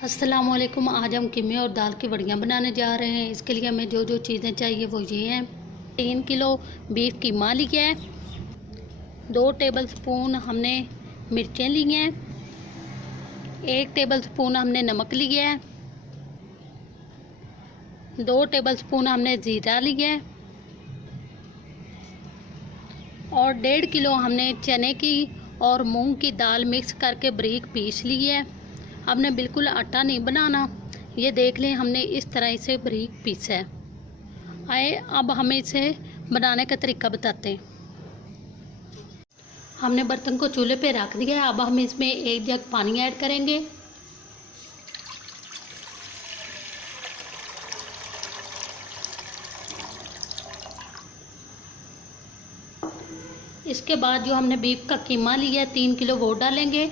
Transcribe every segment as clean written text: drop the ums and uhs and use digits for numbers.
अस्सलामुअलैकुम। आज हम कीमे और दाल की वड़ियाँ बनाने जा रहे हैं। इसके लिए हमें जो जो चीज़ें चाहिए वो ये हैं। 3 किलो बीफ कीमा लिया है। 2 टेबलस्पून हमने मिर्चें ली हैं। 1 टेबलस्पून हमने नमक लिया है। 2 टेबलस्पून हमने ज़ीरा लिया है और 1.5 किलो हमने चने की और मूंग की दाल मिक्स करके बारीक पीस ली है। हमने बिल्कुल आटा नहीं बनाना, ये देख लें हमने इस तरह इसे बारीक पीसा है। आए अब हमें इसे बनाने का तरीका बताते हैं। हमने बर्तन को चूल्हे पे रख दिया है। अब हम इसमें 1 जग पानी ऐड करेंगे। इसके बाद जो हमने बीफ का कीमा लिया है 3 किलो वो डालेंगे।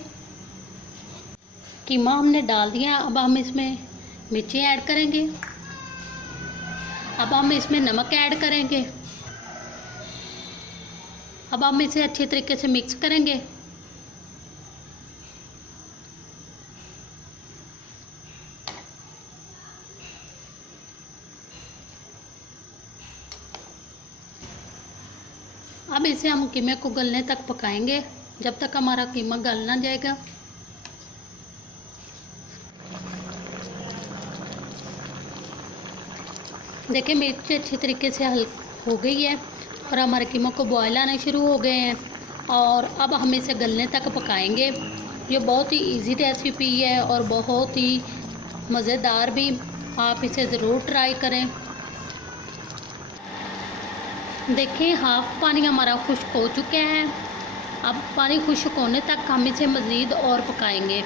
कीमा हमने डाल दिया। अब हम इसमें मिर्ची ऐड करेंगे। अब हम इसमें नमक ऐड करेंगे। अब हम इसे अच्छे तरीके से मिक्स करेंगे। अब इसे हम कीमे को गलने तक पकाएंगे, जब तक हमारा कीमा गल ना जाएगा। देखिए मिर्ची अच्छी तरीके से हल हो गई है और हमारे कीमा को बॉयल आने शुरू हो गए हैं। और अब हम इसे गलने तक पकाएंगे। ये बहुत ही इजी रेसिपी है और बहुत ही मज़ेदार भी। आप इसे ज़रूर ट्राई करें। देखिए हाफ पानी हमारा खुश्क हो चुका है। अब पानी खुश्क होने तक हम इसे मज़ीद और पकाएंगे।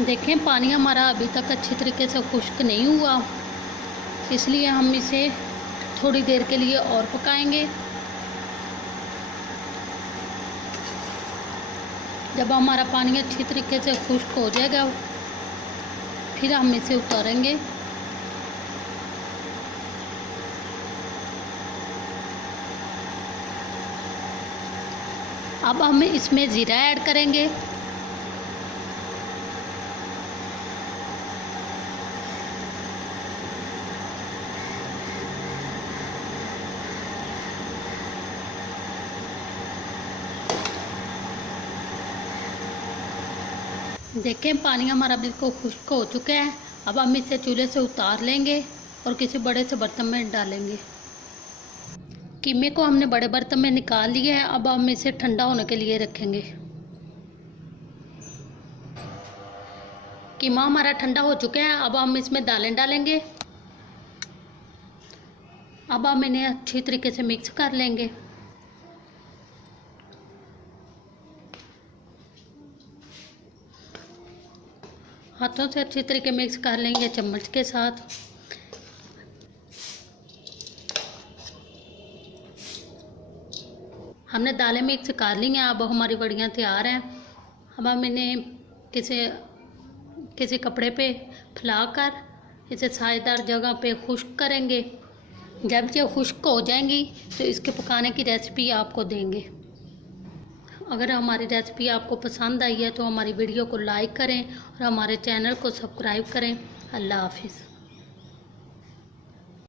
देखें पानी हमारा अभी तक अच्छी तरीके से खुश्क नहीं हुआ, इसलिए हम इसे थोड़ी देर के लिए और पकाएंगे। जब हमारा पानी अच्छी तरीके से खुश्क हो जाएगा फिर हम इसे उतारेंगे। अब हम इसमें ज़ीरा ऐड करेंगे। देखें पानी हमारा बिल्कुल खुश्क हो चुका है। अब हम इसे चूल्हे से उतार लेंगे और किसी बड़े से बर्तन में डालेंगे। कीमे को हमने बड़े बर्तन में निकाल लिया है। अब हम इसे ठंडा होने के लिए रखेंगे। कीमा हमारा ठंडा हो चुका है। अब हम इसमें दालें डालेंगे। अब हम इन्हें अच्छी तरीके से मिक्स कर लेंगे। हाथों से अच्छी तरीके मिक्स कर लेंगे चम्मच के साथ। हमने दालें मिक्स कर ली हैं। अब हमारी वड़ियाँ तैयार हैं। अब हम इन्हें किसी कपड़े पे फैलाकर इसे साएदार जगह पे खुश्क करेंगे। जब ये खुश्क हो जाएंगी तो इसके पकाने की रेसिपी आपको देंगे। अगर हमारी रेसिपी आपको पसंद आई है तो हमारी वीडियो को लाइक करें और हमारे चैनल को सब्सक्राइब करें। अल्लाह हाफिज़।